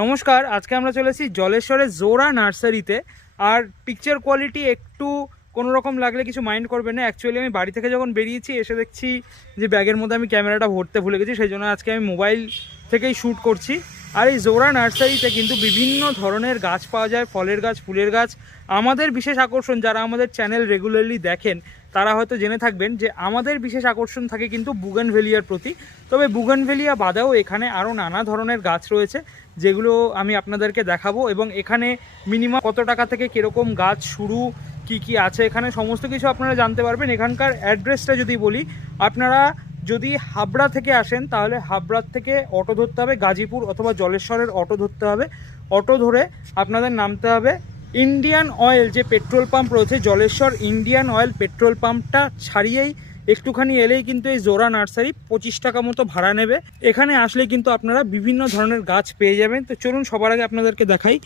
নমস্কার, আজকে আমরা চলে এসেছি জলেশ্বরের জোড়া নার্সারিতে। আর পিকচার কোয়ালিটি একটু কোনো রকম লাগলে কিছু মাইন্ড করবেন না। অ্যাকচুয়ালি আমি বাড়ি থেকে যখন বেরিয়েছি এসে দেখছি যে ব্যাগের মধ্যে আমি ক্যামেরাটা ভরতে ভুলে গেছি, সেই জন্য আজকে আমি মোবাইল থেকেই শ্যুট করছি। আর এই জোড়া নার্সারিতে কিন্তু বিভিন্ন ধরনের গাছ পাওয়া যায়, ফলের গাছ, ফুলের গাছ। আমাদের বিশেষ আকর্ষণ, যারা আমাদের চ্যানেল রেগুলারলি দেখেন তারা হয়তো জেনে থাকবেন যে আমাদের বিশেষ আকর্ষণ থাকে কিন্তু বুগেনভেলিয়ার প্রতি। তবে বুগেনভেলিয়া বাদেও এখানে আরও নানা ধরনের গাছ রয়েছে যেগুলো আমি আপনাদেরকে দেখাবো, এবং এখানে মিনিমাম কত টাকা থেকে কীরকম গাছ শুরু, কি কি আছে এখানে সমস্ত কিছু আপনারা জানতে পারবেন। এখানকার অ্যাড্রেসটা যদি বলি, আপনারা যদি হাবড়া থেকে আসেন তাহলে হাবড়ার থেকে অটো ধরতে হবে গাজীপুর অথবা জলেশ্বরের অটো ধরতে হবে। অটো ধরে আপনাদের নামতে হবে ইন্ডিয়ান অয়েল যে পেট্রোল পাম্প রয়েছে, জলেশ্বর ইন্ডিয়ান অয়েল পেট্রোল পাম্পটা ছাড়িয়েই একটুখানি এলেই কিন্তু এই জোড়া নার্সারি 25 টাকা মতো ভাড়া নেবে। এখানে আসলে কিন্তু আপনারা বিভিন্ন ধরনের গাছ পেয়ে যাবেন। তো চলুন সবার আগে আপনাদেরকে দেখাই।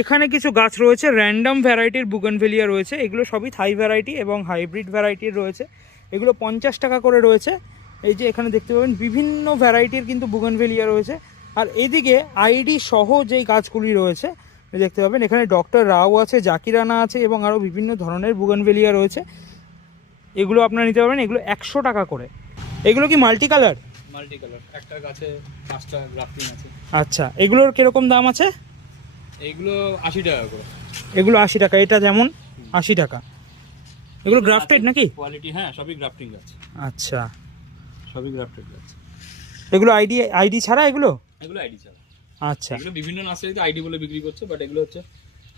এখানে কিছু গাছ রয়েছে, র্যান্ডম ভ্যারাইটির বুগেনভেলিয়া রয়েছে। এগুলো সবই থাই ভ্যারাইটি এবং হাইব্রিড ভ্যারাইটির রয়েছে। এগুলো 50 টাকা করে রয়েছে। এই যে এখানে দেখতে পাবেন বিভিন্ন ভ্যারাইটির কিন্তু বুগেনভেলিয়া রয়েছে। আর এদিকে আইডি সহ যেই গাছগুলি রয়েছে দেখতে পাবেন, এখানে ডক্টর রাও আছে, জাকিরানা আছে এবং আরও বিভিন্ন ধরনের বুগেনভেলিয়া রয়েছে। এগুলো আপনারা নিতে পারবেন। এগুলো 100 টাকা করে। এগুলো কি মাল্টি কালার? মাল্টি কালার, একটা গাছে 5টা গ্রাফটিং আছে। আচ্ছা, এগুলোর কিরকম দাম আছে? এইগুলো 80 টাকা করে। এগুলো 80 টাকা, এটা যেমন 80 টাকা। এগুলো গ্রাফটেড নাকি? কোয়ালিটি, হ্যাঁ, সবই গ্রাফটিং গাছ। আচ্ছা, সবই গ্রাফটেড গাছ। এগুলো আইডি ছাড়া? এগুলো আইডি ছাড়া। আচ্ছা, এগুলো বিভিন্ন নার্সারিতে আইডি বলে বিক্রি করছে, বাট এগুলো হচ্ছে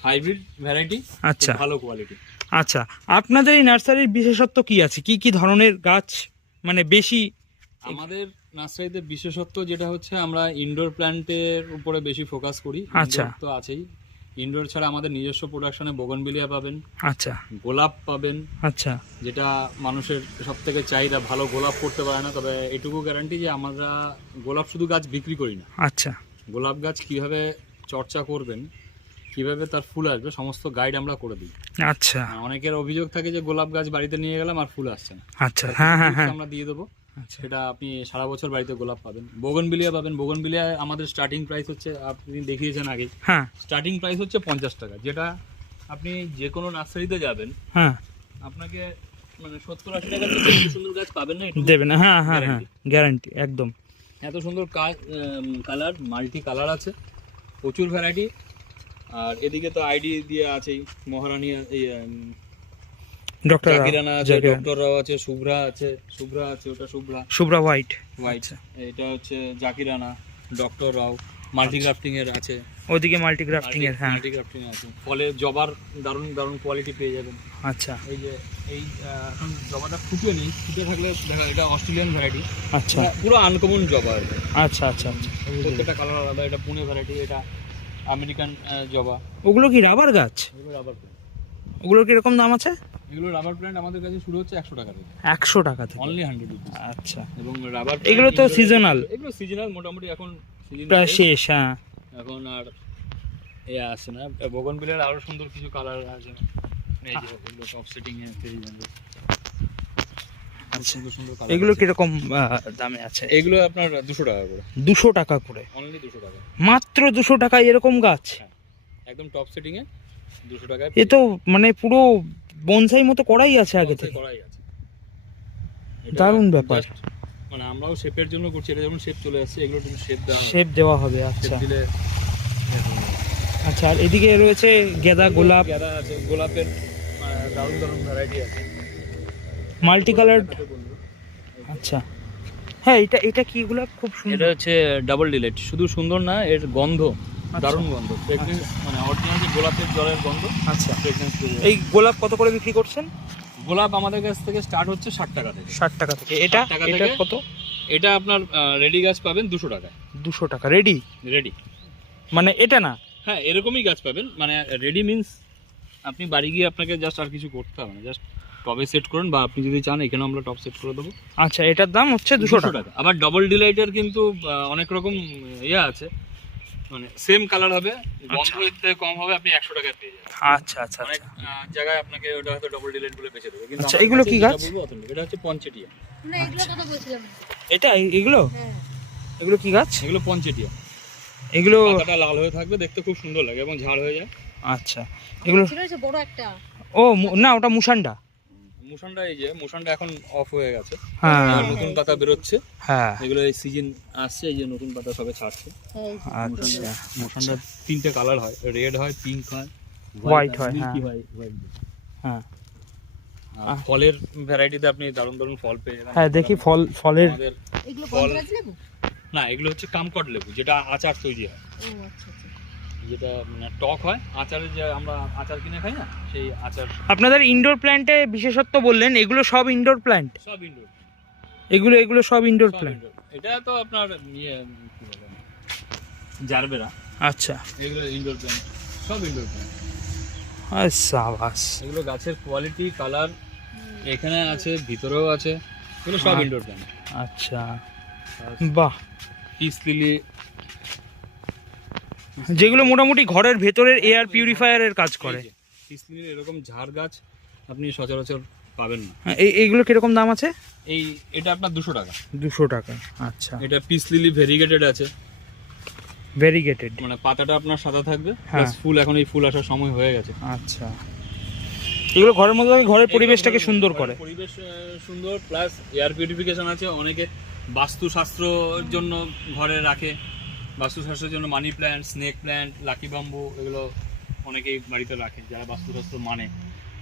হাইব্রিড ভ্যারাইটি। আচ্ছা, ভালো কোয়ালিটি। আচ্ছা, আপনাদের এই নার্সারির বিশেষত্ব কি আছে? কি কি ধরনের গাছ মানে বেশি? আমাদের নার্সারিতে বিশেষত্ব যেটা হচ্ছে, আমরা ইনডোর প্ল্যান্টের উপরে বেশি ফোকাস করি। আচ্ছা, তো আছেই। ইনডোর ছাড়া আমাদের নিজস্ব প্রোডাকশনে বোগনভিলিয়া পাবেন, আচ্ছা, গোলাপ পাবেন। আচ্ছা, যেটা মানুষের সব থেকে চাহিদা, ভালো গোলাপ করতে পারে না, তবে এটুকু গ্যারান্টি যে আমরা গোলাপ শুধু গাছ বিক্রি করি না। আচ্ছা, গোলাপ গাছ কিভাবে চর্চা করবেন, কিভাবে তার ফুল আসবে, সমস্ত গাইড আমরা করে দিই। আচ্ছা, অনেকের অভিযোগ থাকে যে গোলাপ গাছ বাড়িতে নিয়ে গেলাম আর ফুল আসছে না। আচ্ছা, হ্যাঁ হ্যাঁ হ্যাঁ, আমরা দিয়ে দেবো। আচ্ছা, সেটা আপনি সারা বছর বাড়িতে গোলাপ পাবেন। বোগনভিলিয়া পাবেন। বোগনভিলিয়া আমাদের স্টার্টিং প্রাইস হচ্ছে, আপনি দেখিয়েছেন আগে, হ্যাঁ, স্টার্টিং প্রাইস হচ্ছে 50 টাকা। যেটা আপনি যে কোনো নার্সারিতে যাবেন, হ্যাঁ, আপনাকে মানে 70-80 টাকার মধ্যে এত সুন্দর গাছ পাবেন না, দেবে না। হ্যাঁ হ্যাঁ হ্যাঁ, গ্যারান্টি একদম। এত সুন্দর কালার, মাল্টি কালার আছে, প্রচুর ভ্যারাইটি। আর এদিকে তো আইডি দিয়ে আছেই, মহারানী, এই ডক্টর জাকিরানা আছে, ডক্টর রাও আছে, শুভ্রা আছে, ওটা শুভ্রা হোয়াইট। এটা হচ্ছে জাকিরানা, ডক্টর রাও। মাল্টি গ্রাফটিং এর আছে, ওদিকে মাল্টি গ্রাফটিং এর, হ্যাঁ, মাল্টি গ্রাফটিং আছে। ফলে জবার দারুণ দারুণ কোয়ালিটি পেয়ে যাবেন। আচ্ছা, এই যে এই এখন জবাটা ফুটে নেই, ফুটে থাকলে দেখা, এটা অস্ট্রেলিয়ান ভ্যারাইটি। আচ্ছা, পুরো আনকমন জবা আর কি। আচ্ছা, আচ্ছা, আচ্ছা, প্রত্যেকটা কালার আলাদা। এটা পুনে ভ্যারাইটি, এটা আমেরিকান জবা। ওগুলো কি রাবার গাছ? এগুলো রাবার প্ল্যান্ট। ওগুলোর কিরকম দাম আছে? এগুলো রাবার প্ল্যান্ট আমাদের কাছে শুরু হচ্ছে 100 টাকা থেকে। 100 টাকা থেকে, অনলি 100 রুপিস। আচ্ছা, এবং রাবার এগুলো তো সিজনাল? এগুলো সিজনাল, মোটামুটি এখন সিজন প্রায় শেষ। হ্যাঁ, এখন আর এ আসে না। বোগনভিলিয়ার আরো সুন্দর কিছু কালার আছে। এই যে এগুলো টপ সেটিং এ পেয়ে যাবেন। আচ্ছা, সুন্দর সুন্দর কালার। এগুলো কিরকম দামে আছে? এগুলো আপনার 200 টাকা করে। 200 টাকা করে? অনলি 200 টাকা। মাত্র 200 টাকায় এরকম গাছ? একদম টপ সেটিং এ 200 টাকায়। এ তো মানে পুরো বনসাই মতো করাই আছে আগে থেকে। করাই আছে। দারুণ ব্যাপার। মানে আমরাও শেপের জন্য করছি। এটা যেমন শেপ চলে আসছে, এগুলো একটু শেপ দেওয়া হবে। আচ্ছা, দিলে। আচ্ছা, আর এদিকে রয়েছে গেঁদা, গোলাপ। গেঁদা আছে, গোলাপের দারুণ দারুণ ভ্যারাইটি আছে, মাল্টি কালার। আচ্ছা, হ্যাঁ, এটা কি গোলাপ? খুব সুন্দর। এটা হচ্ছে ডাবল ডিলাইট। শুধু সুন্দর না, এর গন্ধ দারুণ গন্ধ। মানে অরিজিনাল যে গোলাপের জলের গন্ধ। আচ্ছা, ফ্রেগনেন্স। এই গোলাপ কত করে বিক্রি করছেন? গোলাপ আমাদের কাছ থেকে স্টার্ট হচ্ছে 60 টাকা থেকে। 60 টাকা থেকে। এটা 60 টাকা এটা থেকে। কত? এটা আপনার রেডি গাছ পাবেন 200 টাকায়। 200 টাকা রেডি? রেডি মানে এটা না? হ্যাঁ, এরকমই গাছ পাবেন। মানে রেডি মিন্স আপনি বাড়ি গিয়ে আপনাকে জাস্ট আর কিছু করতে হবে না, জাস্ট টবে সেট করুন, বা আপনি যদি চান এখানে আমরা টব সেট করে দেবো। আচ্ছা, এটার দাম হচ্ছে 200 টাকা। আবার ডবল ডিলাইটের কিন্তু অনেক রকম ইয়ে আছে, মানে সেম কালার হবে, বন্ধ হতে কম হবে, আপনি 100 টাকায় পেয়ে যাবেন। আচ্ছা আচ্ছা অনেক আচ্ছা। জায়গায় আপনাকে ওটা হয়তো ডবল ডিলাইট বলে বেঁচে দেবে, কিন্তু আচ্ছা, আমার এগুলো কাছে কি যেটা গাছ? বলবো authentic। এটা হচ্ছে পঞ্চেটিয়া। না এগুলো কথা বলছিলাম না। এটা এগুলো হ্যাঁ এগুলো কি গাছ? এগুলো পঞ্চেটিয়া। এগুলো পাতাটা লাল হয়ে থাকবে, দেখতে খুব সুন্দর লাগে এবং ঝাড় হয়ে যায়। আচ্ছা, এগুলো ছিল যে বড় একটা। ও না, ওটা মুসান্ডা। মুসান্ডা, এই যে মুসান্ডা এখন অফ হয়ে গেছে, হ্যাঁ নতুন পাতা বেরোচ্ছে। হ্যাঁ। এগুলো এই সিজন আসছে, এই যে নতুন পাতা সবে ছাড়ছে। আচ্ছা, মুসান্ডার 3টে কালার হয়, রেড হয়, পিঙ্ক হয়, White হয়, মিল্কি হ্যাঁ। হয়, হোয়াইট। হ্যাঁ আর ফলের ভ্যারাইটিতে আপনি দারুণ দারুণ ফল পেয়ে যাবেন। হ্যাঁ, দেখি ফলের। আমাদের এগুলো ফল- গন্ধরাজ লেবু? না, এগুলো হচ্ছে কামকট লেবু, যেটা আচার তৈরি হয়, ও আচ্ছা আচ্ছা। যেটা মানে টক হয়। আচারে যে আমরা আচার কিনে খাই না, সেই আচার। আপনাদের ইনডোর প্ল্যান্টে বিশেষত্ব বললেন, এগুলো সব ইনডোর প্ল্যান্ট? সব ইনডোর। এগুলো সব ইনডোর সব প্ল্যান্ট? indoor। এটা তো আপনার ইয়ে কি বলে, জারবেরা। আচ্ছা, এগুলো ইনডোর প্ল্যান্ট, সব ইনডোর প্ল্যান্ট। সাবাস। এগুলো গাছের কোয়ালিটি, কালার এখানে আছে, ভিতরেও আছে, এগুলো সব ইনডোর প্ল্যান্ট। আচ্ছা, বাহ। পিস লিলি, যেগুলো মোটামুটি ঘরের ভেতরের এয়ার পিউরিফায়ারের কাজ করে। পিস লিলি এরকম ঝাড় গাছ আপনি সচরাচর পাবেন না। হ্যাঁ, এইগুলো কিরকম দাম আছে? এটা আপনার 200 টাকা। 200 টাকা। আচ্ছা, এটা পিস লিলি ভেরিগেটেড আছে, ভেরিগেটেড। মানে পাতাটা আপনার সাদা থাকবে, হ্যাঁ। প্লাস ফুল, এখন এই ফুল আসার সময় হয়ে গেছে। আচ্ছা, এগুলো ঘরের মধ্যে ঘরের পরিবেশটাকে সুন্দর করে। পরিবেশ সুন্দর, প্লাস এয়ার পিউরিফিকেশন আছে। অনেকে বাস্তুশাস্ত্রের জন্য ঘরে রাখে, বাস্তুশাস্ত্রের জন্য money plant, snake plant, lucky bamboo, এগুলো অনেকেই বাড়িতে রাখে যারা বাস্তুশাস্ত্র মানে,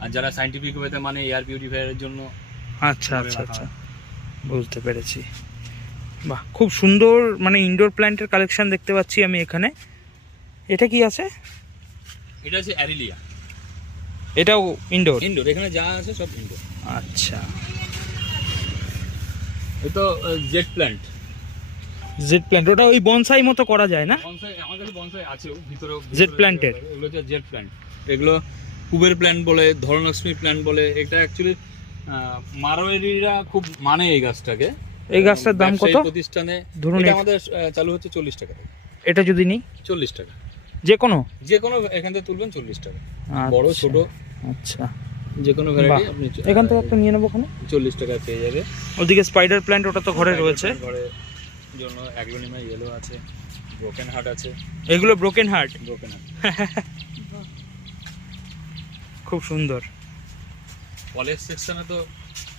আর যারা সাইন্টিফিক ওয়েতে মানে এয়ার পিউরিফায়ারের জন্য। আচ্ছা আচ্ছা আচ্ছা, বুঝতে পেরেছি। বাহ, খুব সুন্দর মানে ইনডোর প্ল্যান্টের কালেকশন দেখতে পাচ্ছি আমি এখানে। এটা কি আছে? এটা হচ্ছে অ্যারিলিয়া। এটাও ইনডোর? ইনডোর, এখানে যা আছে সব ইনডোর। আচ্ছা, এটা জেট প্ল্যান্ট। জেড প্ল্যান্ট, ওটা ওই বনসাই মতো করা যায় না? বনসাই, আমার কাছে বনসাই আছে ভিতরে। জেট প্ল্যান্টের? এগুলো হচ্ছে জেট প্ল্যান্ট। এগুলো কুবের প্ল্যান্ট বলে, ধরলক্ষ্মী প্ল্যান্ট বলে। এটা অ্যাকচুয়ালি মারোয়ারিরা খুব মানে এই গাছটাকে। এই গাছটার দাম কত? ব্যবসায়ী প্রতিষ্ঠানে ধরুন এটা আমাদের চালু হচ্ছে 40 টাকা থেকে। এটা যদি নিই 40 টাকা, যে কোনো? যে কোনো এখান থেকে তুলবেন 40 টাকা, বড় ছোট আচ্ছা, যে কোনো ভ্যারাইটি আপনি এখান থেকে একটা নিয়ে নেবো। ওখানে 40 টাকায় পেয়ে যাবে। ওদিকে স্পাইডার প্ল্যান্ট, ওটা তো ঘরে রয়েছে। ঘরে জন্য অ্যাগ্লোনিমা ইয়েলো আছে, ব্রোকেন হার্ট আছে। এগুলো ব্রোকেন হার্ট? ব্রোকেন হার্ট খুব সুন্দর। ফলের সেকশনে তো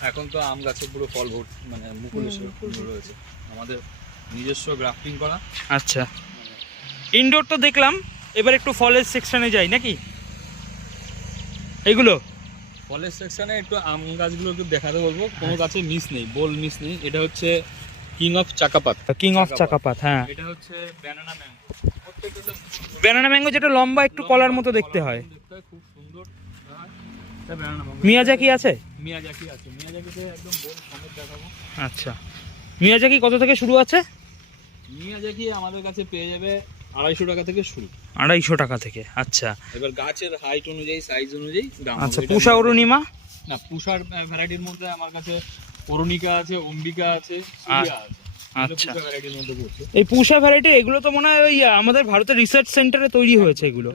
এখন তো আম গাছে পুরো ফল মানে মুকুল এসে রয়েছে। আমাদের নিজস্ব গ্রাফটিং করা। আচ্ছা, ইনডোর তো দেখলাম, এবার একটু ফলের সেকশনে যাই নাকি? এগুলো ফলের সেকশনে একটু আম গাছগুলো একটু দেখাতে বলবো। কোনো গাছে মিস নেই, বোল মিস নেই। এটা হচ্ছে কিং অফ চাকাপাত। কিং অফ চাকাপাত, হ্যাঁ। এটা হচ্ছে ব্যানানা ম্যাঙ্গো। প্রত্যেকটা ব্যানানা ম্যাঙ্গো, যেটা লম্বা একটু কলার মতো দেখতে হয়। খুব সুন্দর। এটা ব্যানানা ম্যাঙ্গো। মিয়াজাকি আছে? মিয়াজাকি আছে, মিয়াজাকিতে একদম বোল সমেত দেখাবো। আচ্ছা, মিয়াজাকি কত থেকে শুরু আছে? মিয়াজাকি আমাদের কাছে পেয়ে যাবে 250 টাকা থেকে শুরু। 250 টাকা থেকে? আচ্ছা। এবার গাছের হাইট অনুযায়ী, সাইজ অনুযায়ী দাম। আচ্ছা, পুষা অরুণিমা? না, পুষার ভ্যারাইটির মধ্যে আমার কাছে অরুণিকা আছে, অম্বিকা আছে, সুরিয়া আছে। আচ্ছা, পুষা ভ্যারাইটির মধ্যে পড়ছে। এই পুষা ভ্যারাইটি এগুলো তো মনে হয় ওই আমাদের ভারতের রিসার্চ সেন্টারে তৈরি হয়েছে এগুলো।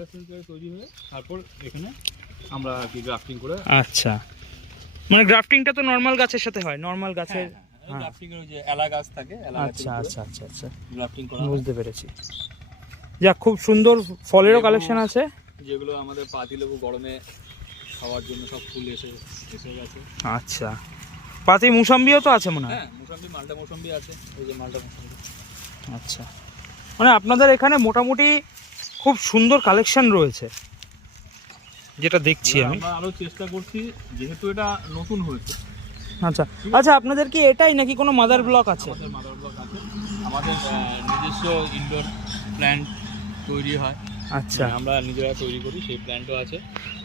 তৈরি হয়ে তারপর এখানে আমরা আর কি গ্রাফটিং করে। আচ্ছা, মানে গ্রাফটিংটা তো নরমাল গাছের সাথে হয়, নরমাল গাছের। গ্রাফটিং এর যে এলা গাছ থাকে, এলা গাছের আচ্ছা উপরে আচ্ছা আচ্ছা আচ্ছা, গ্রাফটিং করা। বুঝতে পেরেছি। যাক, খুব সুন্দর ফলেরও কালেকশন আছে। যেগুলো আমাদের পাতিলেবু গরমে খাওয়ার জন্য সব ফুল এসে গেছে। আচ্ছা, পাতি মুসাম্বিও তো আছে মনে হয়? হ্যাঁ, মুসাম্বি, মালটা মুসাম্বি আছে। এই যে মালটা মুসাম্বি। আচ্ছা, মানে আপনাদের এখানে মোটামুটি খুব সুন্দর কালেকশন রয়েছে যেটা দেখছি আমি। আমরা আরো চেষ্টা করছি, যেহেতু এটা নতুন হয়েছে। আচ্ছা আচ্ছা, আপনাদের কি এটাই নাকি কোনো মাদার ব্লক আছে? আমাদের মাদার ব্লক আছে, আমাদের নিজস্ব ইনডোর প্ল্যান্ট তৈরি হয়। আচ্ছা, আমরা নিজেরা তৈরি করি, সেই প্ল্যান্টও আছে।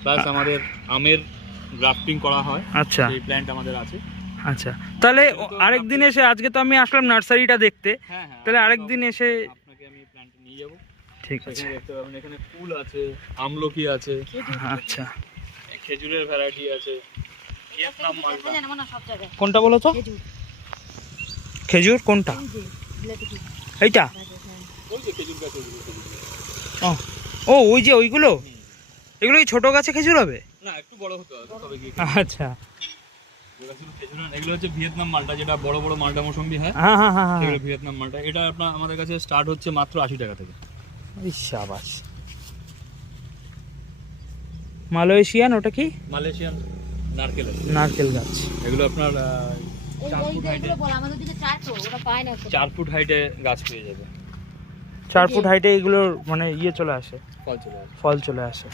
প্লাস আমাদের আমের গ্রাফটিং করা হয়, আচ্ছা সেই প্ল্যান্ট আমাদের আছে। আচ্ছা, তাহলে আরেকদিন এসে, আজকে তো আমি আসলাম নার্সারিটা দেখতে, হ্যাঁ হ্যাঁ, তাহলে আরেকদিন এসে আপনাকে আমি প্ল্যান্ট নিয়ে যাব। ঠিক আছে। সেখানে দেখতে পাবেন এখানে ফুল আছে, আমলকি আছে, আচ্ছা, খেজুরের ভ্যারাইটি আছে, ভিয়েতনাম মালটা। দেখা যায় না সব জায়গায়। কোনটা বলো তো? খেজুর, খেজুর কোনটা? এই যে বিলাতি খেজুর, এইটা? ওই যে খেজুর গাছ, ওইগুলো খেজুর গাছ। ও ওই যে ওইগুলো, এগুলো এই ছোট গাছে খেজুর হবে? না, একটু বড় হতে হবে তবে কি। আচ্ছা, এগুলো হচ্ছে ভিয়েতনাম মালটা, যেটা বড় বড় মালটা মৌসুম্বি হয়, হ্যাঁ হ্যাঁ হ্যাঁ হ্যাঁ, সেগুলো ভিয়েতনাম মালটা। এটা আপনার আমাদের কাছে স্টার্ট হচ্ছে মাত্র 80 টাকা থেকে। শাবাশ। মালয়েশিয়ান, ওটা কি? মালয়েশিয়ান নারকেল আছে। নারকেল গাছ। এগুলো আপনার এই 4 ফুট হাইটে, এইগুলো বল আমাদের দিকে চাই তো, ওটা পায় না তো। 4 ফুট হাইটে গাছ পেয়ে যাবে। 4 ফুট হাইটে এগুলোর মানে ইয়ে চলে আসে, ফল চলে আসে। ফল চলে আসে।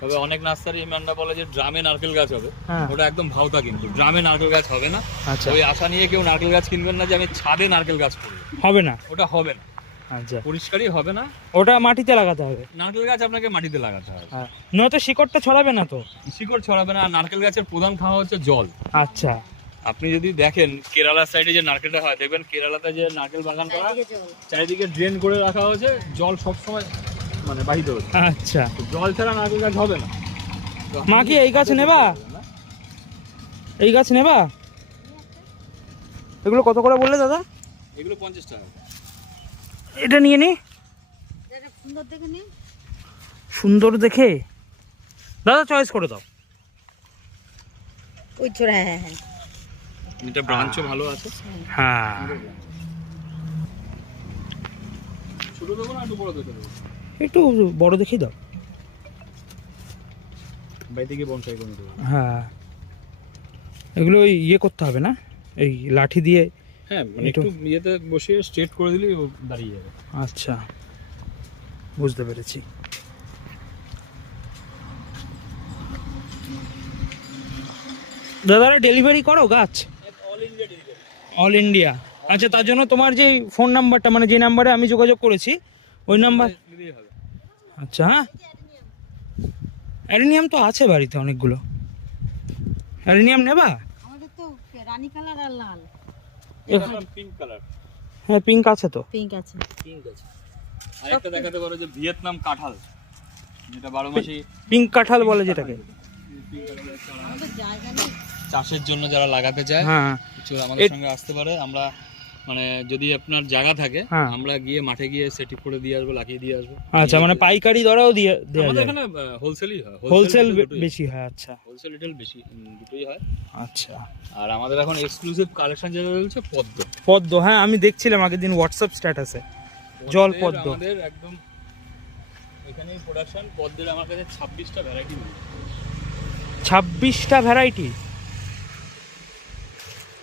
তবে অনেক নার্সারি ম্যানরা বলে যে ড্রামে নারকেল গাছ হবে, হ্যাঁ। ওটা একদম ভাওতা, কিন্তু ড্রামে নারকেল গাছ হবে না। আচ্ছা, ওই আশা নিয়ে কেউ নারকেল গাছ কিনবেন না যে আমি ছাদে নারকেল গাছ করবো, হবে না। ওটা হবে না, আচ্ছা, পরিষ্কারই হবে না। ওটা মাটিতে লাগাতে হবে। নারকেল গাছ আপনাকে মাটিতে লাগাতে হবে, হ্যাঁ, নয়তো শিকড়টা ছড়াবে না তো। শিকড় ছড়াবে না। আর নারকেল গাছের প্রধান খাওয়া হচ্ছে জল। আচ্ছা, আপনি যদি দেখেন কেরালার সাইডে যে নারকেলটা হয়, দেখবেন কেরালাতে যে নারকেল বাগান করা, চারিদিকে জল। চারিদিকে ড্রেন করে রাখা হয়েছে, জল সবসময় মানে বাহিত হচ্ছে। আচ্ছা। তো জল ছাড়া নারকেল গাছ হবে না। তো মা কি এই গাছ নেবা? এই গাছ নেবা? এগুলো কত করে বললে দাদা? এগুলো 50 টাকা। এটা নিয়ে নি, এটা সুন্দর দেখে নি। সুন্দর দেখে দাদা চয়েস করে দাও। ওই ছোড়া, হ্যাঁ হ্যাঁ এটা ব্রাঞ্চও ভালো আছে। হ্যাঁ, ছোট দেবো না একটু বড় দেবো? একটু বড় দেখেই দাও। বাইরে থেকে বনসাই করে দেবো। হ্যাঁ, এগুলো ওই ইয়ে করতে হবে না, এই লাঠি দিয়ে? হ্যাঁ, মানে একটু ইয়েতে বসিয়ে স্ট্রেট করে দিলেই ও দাঁড়িয়ে যাবে। আচ্ছা, বুঝতে পেরেছি। দাদারা ডেলিভারি করো গাছ? All India delivery. All India? আচ্ছা, তার জন্য তোমার যে ফোন নাম্বারটা, মানে যে নাম্বারে আমি যোগাযোগ করেছি ওই নাম্বার? দিলেই হবে। আচ্ছা, হ্যাঁ, অ্যাডেনিয়াম তো আছে বাড়িতে অনেকগুলো। অ্যাডেনিয়াম নেবা? আমাদের তো রানী কালার আর লাল। এটা পিঙ্ক কালার। হ্যাঁ, পিঙ্ক আছে তো। পিঙ্ক আছে। পিঙ্ক আছে। আরেকটা দেখাতে পারো যে ভিয়েতনাম কাঁঠাল, যেটা 12 মাসি পিঙ্ক কাঁঠাল বলে যেটাকে। আমাদের জায়গা নেই। চাষের জন্য যারা লাগাতে চায়, হ্যাঁ, কিছু আমাদের সঙ্গে আসতে পারে। আমরা মানে যদি আপনার জায়গা থাকে, হ্যাঁ। আমরা গিয়ে মাঠে গিয়ে সেটিং করে দিয়ে আসবো, লাগিয়ে দিয়ে আসবো। আচ্ছা, মানে পাইকারি দরাও দিয়ে দেওয়া আমাদের যায়? এখানে হোলসেলই হয়, হোলসেল বেশি হয়? আচ্ছা হোলসেল রিটেল বেশি, দুটোই হয়। আচ্ছা। আর আমাদের এখন এক্সক্লুসিভ কালেকশন যেটা রয়েছে পদ্ম। পদ্ম, হ্যাঁ আমি দেখছিলাম আগের দিন হোয়াটসঅ্যাপ স্ট্যাটাসে, জল পদ্ম। আমাদের একদম এখানে প্রোডাকশন পদ্মের আমার কাছে 26টা ভ্যারাইটি। 26টা ভ্যারাইটি?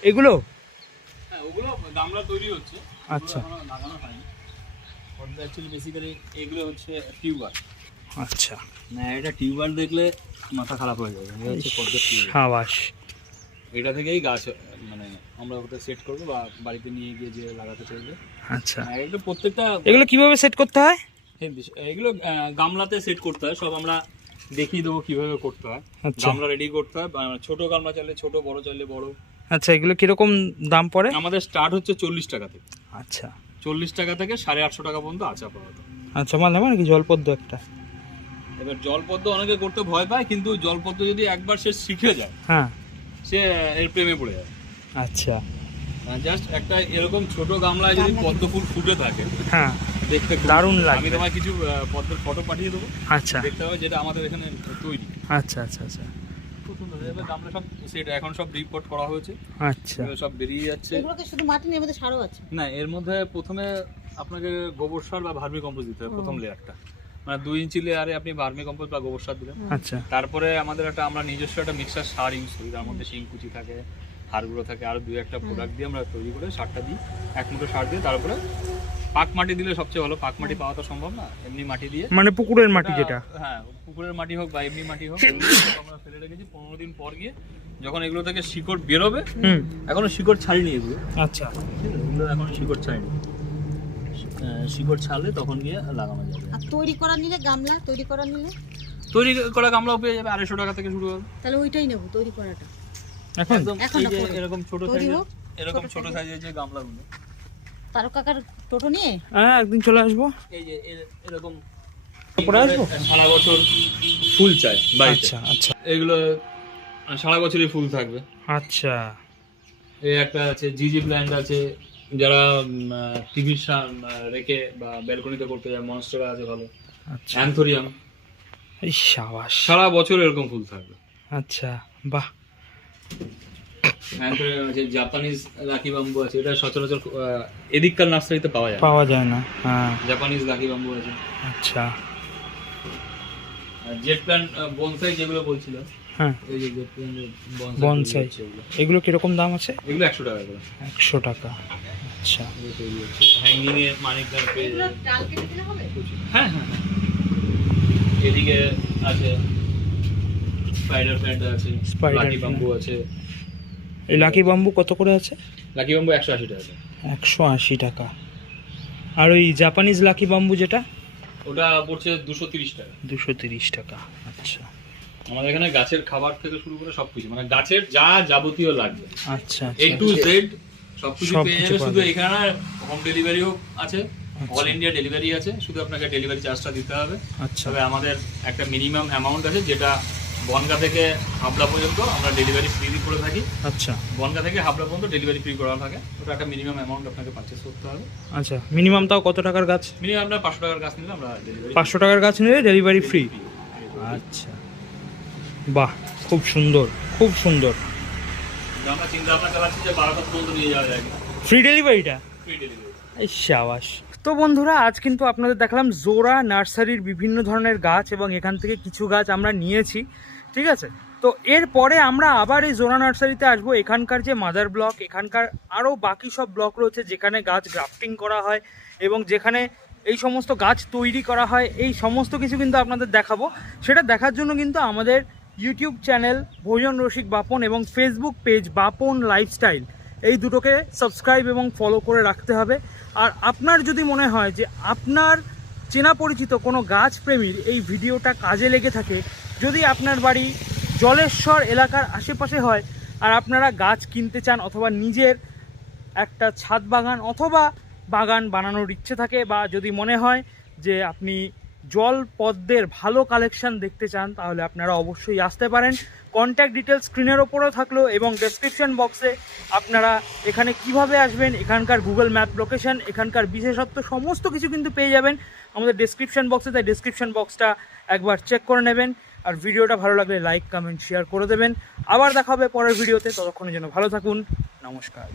এগুলো? হ্যাঁ, ওগুলো গামলা তৈরি হচ্ছে। আচ্ছা, লাগানো হয়নি। পদ্ম অ্যাকচুয়ালি বেসিক্যালি এগুলো হচ্ছে টিউবার। আচ্ছা। না, এটা টিউবার দেখলে মাথা খারাপ হয়ে যাবে। এটা হচ্ছে পদ্মের টিউবার। সাবাস। এটা থেকেই গাছ মানে আমরা ওটা সেট করবো বা বাড়িতে নিয়ে গিয়ে যে লাগাতে চাইবে। আচ্ছা, এগুলো প্রত্যেকটা এগুলো কিভাবে সেট করতে হয়? এগুলো গামলাতে সেট করতে হয়, সব আমরা দেখিয়ে দেবো কিভাবে করতে হয়। আচ্ছা। গামলা রেডি করতে হয়, ছোট গামলা চাইলে ছোট, বড় চাইলে বড়। আচ্ছা, এগুলো কিরকম দাম পড়ে? আমাদের স্টার্ট হচ্ছে 40 টাকা থেকে। আচ্ছা, 40 টাকা থেকে 850 টাকা পর্যন্ত আছে আপাতত। আচ্ছা, মাল নেবো নাকি জলপদ্ম একটা? এবার জলপদ্ম অনেকে করতে ভয় পায়, কিন্তু জলপদ্ম যদি একবার সে শিখে যায়, হ্যাঁ, সে এর প্রেমে পড়ে যায়। আচ্ছা, জাস্ট একটা এরকম ছোট গামলায় যদি পদ্ম ফুল ফুটে থাকে, হ্যাঁ, দেখতে খুব দারুণ সুন্দর। লাগবে। আমি তোমায় কিছু পদ্মের ফটো পাঠিয়ে দেবো, আচ্ছা, দেখতে হবে, যেটা আমাদের এখানে তৈরি। আচ্ছা, আচ্ছা, আচ্ছা, খুব সুন্দর। এবার গামলা সব সেট এখন সব রিপোর্ট করা হয়েছে, আচ্ছা, এগুলো সব বেরিয়ে যাচ্ছে। এগুলোকে শুধু মাটি নেই, আমাদের সারও আছে। না, এর মধ্যে প্রথমে আপনাকে গোবর সার বা ভার্মি কম্পোস্ট দিতে হবে প্রথম লেয়ারটা, মানে 2 ইঞ্চি লেয়ারে আপনি ভার্মি কম্পোস্ট বা গোবর সার দিলেন। আচ্ছা, তারপরে আমাদের আমরা নিজস্ব একটা মিক্সার সার ইউজ করি, তার মধ্যে শিংকুচি থাকে, হাড়গুঁড়ো থাকে, আর 2-1টা প্রোডাক্ট দিয়ে আমরা তৈরি করে সারটা দিই। 1 মুঠো সার দিয়ে তারপরে পাক মাটি দিলে সবচেয়ে ভালো। পাক মাটি পাওয়া তো সম্ভব না, এমনি মাটি দিয়ে, মানে পুকুরের মাটি যেটা? হ্যাঁ, পুকুরের মাটি হোক বা এমনি মাটি হোক, আমরা ফেলে রেখেছি। 15 দিন পর গিয়ে যখন এগুলো থেকে শিকড় বেরোবে, এখনো শিকড় ছাড়িনি এগুলো, আচ্ছা, এগুলো এখনো শিকড় ছাড়িনি, শিকড় ছাড়লে তখন গিয়ে লাগানো যাবে। আর তৈরি করা নিলে, গামলা তৈরি করা নিলে তৈরি করা গামলাও পেয়ে যাবে 250 টাকা থেকে শুরু হবে। তাহলে ওইটাই নেবো তৈরি করাটা। এখন একদম এখন এই না, যে পরে। এরকম ছোট তৈরি সাইজের, হোক, এরকম ছোট ছোট size-এর। সাইজের যে গামলাগুলো, তারক কাকার টোটো নিয়ে হ্যাঁ একদিন চলে আসবো। এই যে এরকম পরে আসবো? সারা বছর ফুল চাই বাড়িতে, আচ্ছা আচ্ছা এগুলো সারা বছরই ফুল থাকবে। আচ্ছা এই একটা আছে জিজি প্ল্যান্ট আছে, যারা টিভির রেখে বা ব্যালকনিতে করতে যায়। মনস্টেরা আছে ভালো, আচ্ছা অ্যান্থোরিয়াম, এই সাবাস। সারা বছর এরকম ফুল থাকবে। আচ্ছা বাহ। অ্যান্থোরিয়াম আছে, জাপানিজ লাকি বাম্বু আছে, এটা সচরাচর এদিককার নার্সারিতে পাওয়া যায় না। পাওয়া যায় না, হ্যাঁ জাপানিজ লাকি বাম্বু আছে। আচ্ছা জেট প্ল্যান্ট বনসাই যেগুলো বলছিল, হ্যাঁ এই যে জেট প্ল্যান্ট বনসাই, এগুলো কিরকম দাম আছে? এগুলো 100 টাকা করে 100 টাকা। আচ্ছা এগুলো তৈরি হচ্ছে। হ্যাঙ্গিং এ মানি প্ল্যান্ট পেয়ে এগুলো যাবে। ডাল কেটে দিলে হবে? হ্যাঁ হ্যাঁ হ্যাঁ। এদিকে আছে স্পাইডার প্ল্যান্ট আছে, Spider লাকি plant। বাম্বু আছে। এই লাকি বাম্বু কত করে আছে? লাকি বাম্বু 180 টাকা। 180 টাকা। আর ওই জাপানিজ লাকি বাম্বু যেটা? ওটা পড়ছে 230 টাকা। 230 টাকা। আচ্ছা আমাদের এখানে গাছের খাবার থেকে শুরু করে সবকিছু, মানে গাছের যা যাবতীয় লাগবে আচ্ছা এ টু আচ্ছা জেড সবকিছু সব পেয়ে কিছু যাবে। পাওয়া শুধু যায়। এখানে হোম ডেলিভারিও আছে, আচ্ছা। অল ইন্ডিয়া ডেলিভারি আছে, শুধু আপনাকে ডেলিভারি চার্জটা দিতে হবে। আচ্ছা তবে আমাদের একটা মিনিমাম অ্যামাউন্ট আছে, যেটা বনগা থেকে হাবড়া পর্যন্ত আমরা ডেলিভারি ফ্রি করে থাকি। আচ্ছা বনগা থেকে হাবড়া পর্যন্ত ডেলিভারি ফ্রি করা থাকে। ওটা একটা মিনিমাম অ্যামাউন্ট আপনাকে পারচেস করতে হবে। আচ্ছা মিনিমাম তাও কত টাকার গাছ? মিনিমাম আপনার 500 টাকার কাজ নিলে আমরা ডেলিভারি 500 টাকার গাছ নিলে ডেলিভারি ফ্রি। আচ্ছা বাহ, খুব সুন্দর খুব সুন্দর। আমরা চিন্তা ভাবনা চালাচ্ছি যে বারাসাত পর্যন্ত নিয়ে যাওয়া যায় কিনা, ফ্রি ডেলিভারিটা? Free delivery. এই সাবাস। তো বন্ধুরা, আজ কিন্তু আপনাদের দেখালাম জোড়া নার্সারির বিভিন্ন ধরনের গাছ, এবং এখান থেকে কিছু গাছ আমরা নিয়েছি, ঠিক আছে। তো এরপরে আমরা আবার এই জোড়া নার্সারিতে আসবো। এখানকার যে মাদার ব্লক, এখানকার আরও বাকি সব ব্লক রয়েছে যেখানে গাছ গ্রাফটিং করা হয় এবং যেখানে এই সমস্ত গাছ তৈরি করা হয়, এই সমস্ত কিছু কিন্তু আপনাদের দেখাবো। সেটা দেখার জন্য কিন্তু আমাদের ইউটিউব চ্যানেল ভোজন রসিক বাপন এবং ফেসবুক পেজ বাপন লাইফস্টাইল, এই দুটোকে সাবস্ক্রাইব এবং ফলো করে রাখতে হবে। আর আপনার যদি মনে হয় যে আপনার চেনা পরিচিত কোনো গাছ প্রেমীর এই ভিডিওটা কাজে লেগে থাকে, যদি আপনার বাড়ি জলেশ্বর এলাকার আশেপাশে হয় আর আপনারা গাছ কিনতে চান, অথবা নিজের একটা ছাদ বাগান অথবা বাগান বানানোর ইচ্ছে থাকে, বা যদি মনে হয় যে আপনি জল পদ্মের ভালো কালেকশন দেখতে চান, তাহলে আপনারা অবশ্যই আসতে পারেন। কন্ট্যাক্ট ডিটেলস স্ক্রিনের ওপরেও থাকলো, এবং ডেসক্রিপশন বক্সে আপনারা এখানে কিভাবে আসবেন, এখানকার গুগল ম্যাপ লোকেশন, এখানকার বিশেষত্ব সমস্ত কিছু কিন্তু পেয়ে যাবেন আমাদের ডেসক্রিপশন বক্সে। তাই ডেসক্রিপশন বক্সটা একবার চেক করে নেবেন। আর ভিডিওটা ভালো লাগলে লাইক কমেন্ট শেয়ার করে দেবেন। আবার দেখা হবে পরের ভিডিওতে, ততক্ষণের জন্য ভালো থাকুন, নমস্কার।